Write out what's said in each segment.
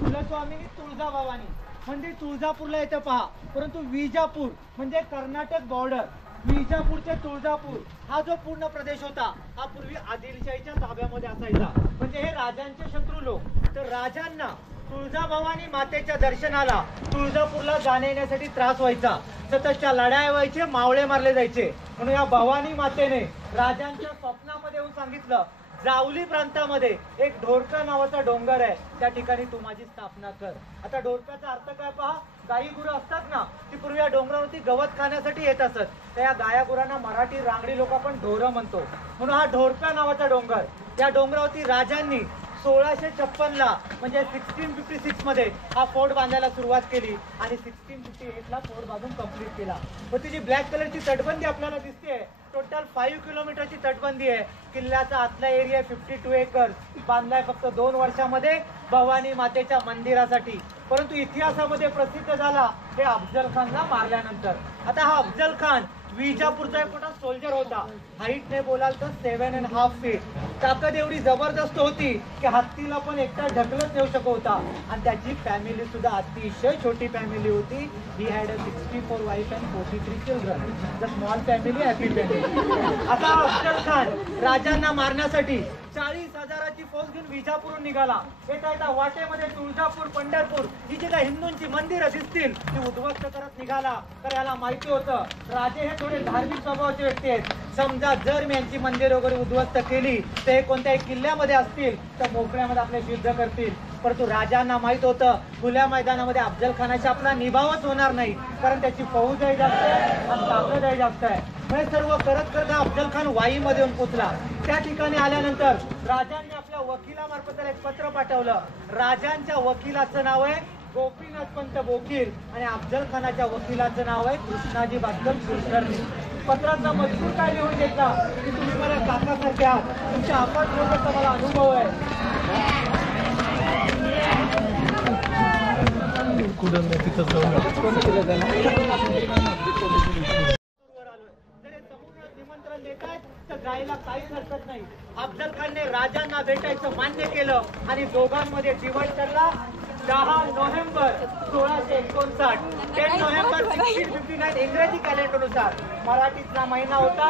कुलस्वामिनी तुळजाभवानी म्हणजे तुळजापूरला येतं पहा, परंतु विजापूर म्हणजे कर्नाटक बॉर्डर, विजापूरचे तुळजापूर हा जो पूर्ण प्रदेश होता हा पूर्वी आदिलशाहीच्या ताब्यामध्ये असायचा. म्हणजे हे राजांचे शत्रू लोक. तर राजांना तुळजाभवानी मातेच्या दर्शनाला तुळजापूरला जाण्या येण्यासाठी त्रास व्हायचा. सततच्या लढाया व्हायचे, मावळे मारले जायचे. म्हणून या भवानी मातेने राजांच्या स्वप्नामध्ये येऊन सांगितलं, जावली प्रांतामध्ये एक ढोरका नावाचा डोंगर आहे, त्या ठिकाणी तू माझी स्थापना कर. आता ढोरकाचा अर्थ काय पहा, गाई गुरं असतात ना, ती पूर्वी या डोंगरावरती गवत खाण्यासाठी येत असत. तर या गाया गुरांना मराठी रांगडी लोक आपण ढोरं म्हणतो. म्हणून हा ढोरका नावाचा डोंगर, या डोंगरावरती राजांनी 1656 ला म्हणजे 1656 मध्ये हा फोर्ट बांधायला सुरुवात केली आणि 1658 ला फोर्ट बांधून कंप्लीट केला. व ती जी ब्लॅक कलरची तटबंदी आपल्याला दिसते, टोटल 5 किलोमीटरची तटबंदी आहे. किल्ल्याचा आतला एरिया 52 एकर्स बांधलाय फक्त 2 वर्षामध्ये भवानी मातेच्या मंदिरासाठी. परंतु इतिहासामध्ये प्रसिद्ध झाला हे अफजल खानला मारल्यानंतर. आता हा अफजल खान विजापूरचा एक मोठा सोल्जर होता. हाईटने बोलाल तर 7.5 फीट. ताकद एवढी जबरदस्त होती की हत्तीला पण एकटा ढकलत नेऊ शकत होता. आणि त्याची फॅमिली सुद्धा अतिशय छोटी फॅमिली होती. He had 64 wife and 43 children. The small family, happy family. आता अफजल खान राजांना मारण्यासाठी 40,000ची फौज घेऊन विजापूरहून निघाला. येता येता वाटेमध्ये तुळजापूर, पंढरपूर ही जी काही हिंदूंची मंदिरं दिसतील ती उद्ध्वस्त करत निघाला. तर याला माहिती होतं राजे हे थोडे धार्मिक स्वभावाचे व्यक्ती आहेत. समजा जर मी यांची मंदिर वगैरे उद्ध्वस्त केली तर हे कोणत्याही किल्ल्यामध्ये असतील तर मोकळ्यामध्ये आपले युद्ध करतील. परंतु राजांना माहित होतं खुल्या मैदानामध्ये अफजल खानाशी आपला निभावच होणार नाही, कारण त्याची फौजही जास्त आहे आणि ताकदही जास्त आहे. हे सर्व करत करता अफजल खान वाईमध्ये येऊन पोचला. त्या ठिकाणी आल्यानंतर राजांनी आपल्या वकिलामार्फत त्याला एक पत्र पाठवलं. राजांच्या वकिलाचं नाव आहे गोपीनाथ पंत बोकीर आणि अफजल खानाच्या वकिलाचं नाव आहे कृष्णाजी भास्कर कुलकर्णी. पत्राचा मजकूर काय लिहून घेतला की तुम्ही मला काकासारखे आहात, तुमच्या अफाट मोठा मला अनुभव आहे. निमंत्रण देतात तर जायला काहीच हरकत नाही. अफजल खानने राजांना भेटायचं मान्य केलं आणि दोघांमध्ये डिवाइड ठरला. 10 नोव्हेंबर 1659, 10 नोव्हेंबर 1659 इंग्रजी कॅलेंडरनुसार. मराठीतला महिना होता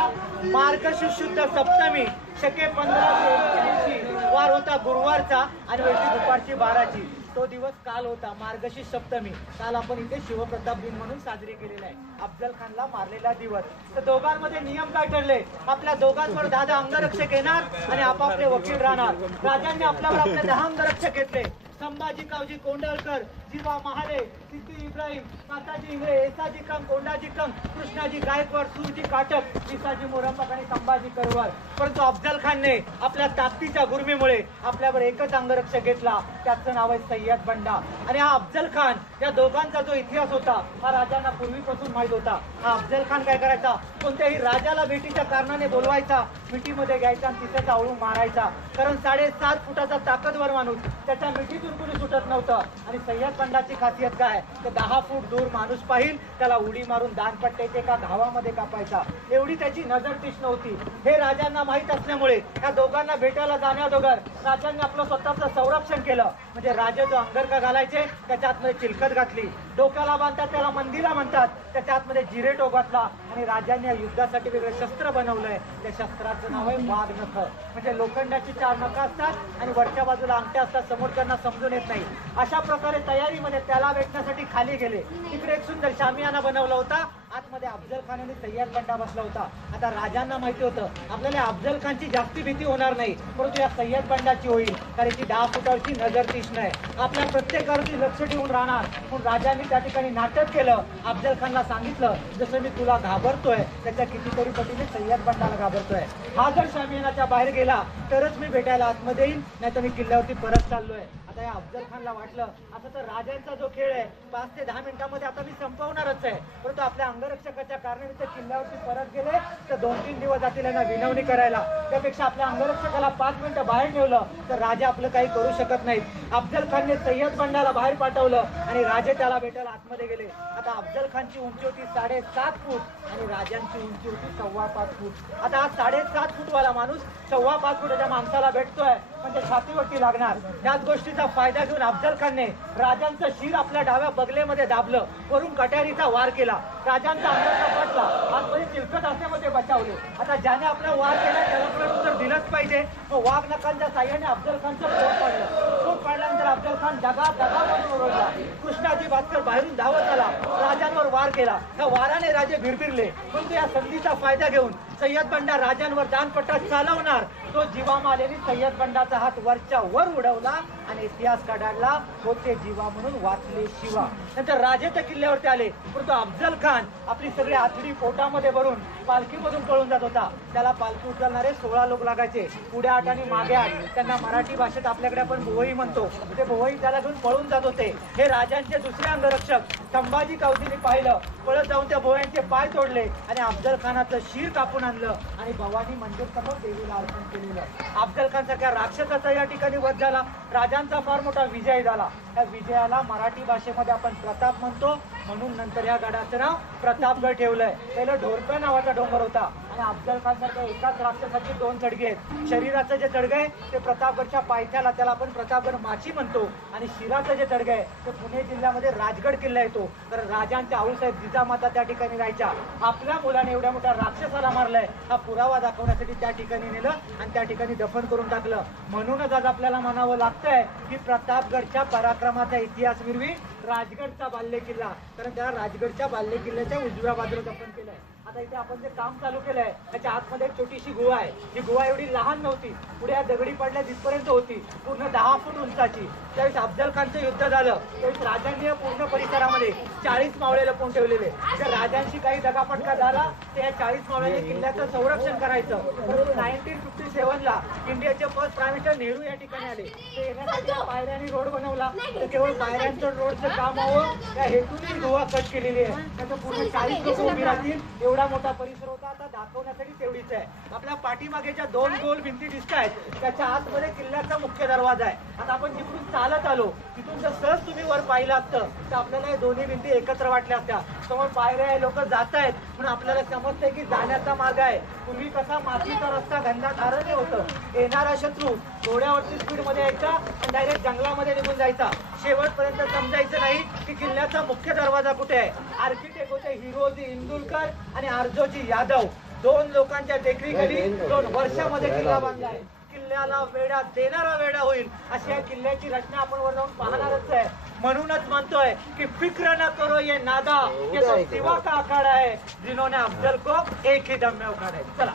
मार्गशीर्ष शुद्ध सप्तमी, शके 1581, वार होता गुरुवारचा आणि वेळ दुपारची 12ची. तो दिवस काल होता मार्गशीर्ष सप्तमी. काल आपण इथे शिवप्रताप दिन म्हणून साजरी केलेला आहे, अफजल खानला मारलेला दिवस. तर दोघांमध्ये नियम काय ठरले, आपल्या दोघांवर 10 अंगरक्षक येणार आणि आपापले वकील राहणार. राजांनी आपल्यावर आपले 10 अंगरक्षक घेतले. संभाजी कावजी कोंडाळकर, जीवा महाले, सिद्धी इब्राहिम, काकाजी इंगळे, येसाजी कंक, कोंडाजी कंक, कृष्णाजी गायकवाड, सुरजी काटक, विसाजी मोरंपक आणि संभाजी करवर. परंतु अफजल खानने आपल्या ताकदीच्या गुर्मीमुळे आपल्यावर एकच अंगरक्षक घेतला, त्याचं नाव आहे सय्यद बंडा. आणि हा अफजल खान, या दोघांचा जो इतिहास होता हा राजांना पूर्वीपासून माहित होता. हा अफजल खान काय करायचा, कोणत्याही राजाला भेटीच्या कारणाने बोलवायचा, मिठीमध्ये घ्यायचा आणि तिथे चावळून मारायचा. कारण 7.5 फुटाचा ताकदवर माणूस, त्याच्या मिठीतून कुणी सुटत नव्हतं. आणि सय्यद बंडाची खासियत काय, तर 10 फूट दूर माणूस पाहिल त्याला उडी मारून दानपट्ट्याचे का धावामध्ये कापायचा, एवढी त्याची नजर तीक्ष्ण होती. हे राजांना माहित असल्यामुळे या दोघांना भेटायला जाण्याअगोदर राजांनी आपलं स्वतःचं संरक्षण केलं. म्हणजे राजे जो अंगरखा घालायचे त्याच्या आतमध्ये चिलखत घातली, डोक्याला बांधतात त्याला मंदिरा म्हणतात, त्याच्या आतमध्ये जिरेटो घातला. आणि राजांनी या युद्धासाठी वेगळं शस्त्र बनवलंय, त्या शस्त्राचं नाव आहे वाघनख. म्हणजे लोखंडाची 4 नखं असतात आणि वरच्या बाजूला अंगठ्या असतात, समोरच्यांना समजून येत नाही. अशा प्रकारे तयारीमध्ये त्याला भेटण्यासाठी खाली गेले. तिकडे एक सुंदर शामियाना बनवला होता, आतमध्ये अफजल खान आणि सय्यद बंडा बसला होता. आता राजांना माहिती होतं आपल्याला अफजल खानची जास्ती भीती होणार नाही, परंतु या सय्यद बंडाची होईल, कारण ती 10 फुटावरची नजर तीक्ष्ण आहे, आपल्या प्रत्येकावरती लक्ष ठेवून राहणार. म्हणून राजांनी त्या ठिकाणी नाटक केलं. अफजल खानला सांगितलं जसं मी तुला घाबरतोय त्याच्या कितीतरी पटीने सय्यद बंडाला घाबरतोय. हा जर शामियानाच्या बाहेर गेला तरच मी भेटायला आतमध्ये येईल, नाही तर मी किल्ल्यावरती परत चाललोय. आता या अफजल खानला वाटलं आता तर राजांचा जो खेळ आहे 5 ते 10 मिनिटांमध्ये आता मी संपवणारच आहे, परंतु आपल्या अंगरक्षकाच्या कारणानिमित्त किल्ल्यावरती परत गेले तर 2-3 दिवस जातील यांना विनवणी करायला. त्यापेक्षा आपल्या अंगरक्षकाला 5 मिनिटं बाहेर ठेवलं तर राजा आपलं काही करू शकत नाहीत. अफजल खानने सय्यद बंडाला बाहेर पाठवलं आणि राजे त्याला भेटायला आतमध्ये गेले. आता अफजल खानची उंची होती 7.5 फूट आणि राजांची उंची होती 5.25 फूट. आता हा 7.5 फूटवाला माणूस 5.25 फुटाच्या माणसाला भेटतोय म्हणजे छातीवरती लागणार. त्याच गोष्टीचा फायदा घेऊन अफजल खानने राजांचं शिर आपल्या डाव्या बगलेमध्ये दाबलं, वरून कट्यारीचा वार केला. राजांचा अंगाचा पटला, आतमध्ये चिलकत असल्यामध्ये बचावले. आता ज्याने आपला वार केला त्याला उत्तर दिलंच पाहिजे. मग वाघ नखांच्या साह्याने अफजल खानचं पोट पाडलं. पोट पाडल्यानंतर अफजल खान दगा म्हणून ओरडला. कृष्णाजी भास्कर बाहेरून धावत आला, राजांवर वार केला. त्या वाराने राजे भिरभिरले. पण या संधीचा फायदा घेऊन सय्यद बंडा राजांवर दानपट्टा चालवणार. तो जीवामालेने सय्यद बंडाचा हात वरच्या वर उडवला आणि इतिहास काढला, होते जीवा म्हणून वाचले शिवा. नंतर राजे त्या किल्ल्यावरती आले, परंतु अफजल खान आपली सगळी आथडी पोटामध्ये भरून पालखीमधून पळून जात होता. त्याला पालखी उचलणारे 16 लोक लागायचे, पुढे 8 आणि मागे 8. त्यांना मराठी भाषेत आपल्याकडे आपण भोवई म्हणतो. ते भोवई त्याला घेऊन पळून जात होते. हे राजांचे दुसरे अंगरक्षक संभाजी कावजीने पाहिलं, पळत जाऊन त्या भोयांचे पाय तोडले आणि अफजल खानाचं शिर कापून आणलं आणि भवानी मंदिर समोर देवीला अर्पण केलेलं. अफजल खान सारख्या राक्षसाचा या ठिकाणी वध झाला. राजांचा फार मोठा विजय झाला. त्या विजयाला मराठी भाषेमध्ये आपण प्रताप म्हणतो, म्हणून नंतर या गडाचं नाव प्रतापगड ठेवलंय. पहिलं ढोरका नावाचा डोंगर होता आणि अफजल खान सारख्या एकाच राक्षसाची 2 चढगे आहेत. शरीराचं जे चढगं आहे ते प्रतापगडच्या पायथ्याला, त्याला आपण प्रतापगड माची म्हणतो. आणि शिराचं जे चढगं आहे ते पुणे जिल्ह्यामध्ये राजगड किल्ला येतो. तर राजांच्या आऊसाहेब जिजामाता त्या ठिकाणी राहायच्या. आपल्या मुलाने एवढ्या मोठ्या राक्षसाला मारलाय हा पुरावा दाखवण्यासाठी त्या ठिकाणी नेलं आणि त्या ठिकाणी दफन करून टाकलं. म्हणूनच आज आपल्याला म्हणावं लागतंय की प्रतापगडच्या पराक्रमाचा इतिहास मिरवी राजगडचा बाल्य किल्ला, कारण त्या राजगडच्या बाल्य किल्ल्याच्या उजव्या बाजूला दफन केलंय. आता इथे आपण जे काम चालू केलंय त्याच्या आतमध्ये एक छोटीशी गुहा आहे. ही गुहा एवढी लहान नव्हती, पुढे या दगडी पडल्या जिथपर्यंत होती, पूर्ण 10 फूट उंचाची. त्यावेळेस अफजल खानचं युद्ध झालं त्यावेळेस राजांनी या पूर्ण परिसरामध्ये 40 मावळे लपवून ठेवलेले. त्या राजांशी काही दगापटका झाला तर या 40 मावळ्यांनी किल्ल्याचं संरक्षण करायचं. परंतु 1957ला इंडियाचे फर्स्ट प्राईम मिनिस्टर नेहरू या ठिकाणी आले. ते येण्यासाठी पायऱ्यांनी रोड बनवला. तर केवळ पायऱ्यांचं रोडचं काम हवं त्या हेतून गुहा कट केलेली आहे. त्याचं पूर्ण 40 लोक उभी राहतील एवढा मोठा परिसर होता. आता दाखवण्यासाठी तेवढीच आहे. आपल्या पाठीमागेच्या 2 गोल भिंती दिसत आहेत, त्याच्या आतमध्ये किल्ल्याचा मुख्य दरवाजा आहे. आता आपण जिकडून चालत आलो तिथून जर सहज तुम्ही वर पाहिलं असतं तर आपल्याला हे दोन्ही भिंती एकत्र वाटल्या असत्या. समोर पायऱ्या आहे, लोक जात आहेत, म्हणून आपल्याला समजतंय की जाण्याचा मार्ग आहे. पूर्वी कसा मातीचा रस्ता घनदाट अरण्य होतं. येणारा शत्रू घोड्यावरती स्पीड मध्ये यायचा आणि डायरेक्ट जंगलामध्ये निघून जायचा. शेवटपर्यंत समजायचं नाही की किल्ल्याचा मुख्य दरवाजा कुठे आहे. आर्किटेक्ट होते हिरोजी इंदुलकर आणि आर्जोजी यादव. 2 लोकांच्या देखरेखीखाली 2 वर्षामध्ये किल्ला बांधलाय. किल्ल्याला वेढा देणारा वेढा होईल अशी या किल्ल्याची रचना आपण वर जाऊन पाहणारच आहे. म्हणूनच म्हणतोय की फिक्र न करो ये नादा, ये तो सिवा का अखाड़ा है जिन्होंने अफजल को एक ही दम में उखाड़ा है. चला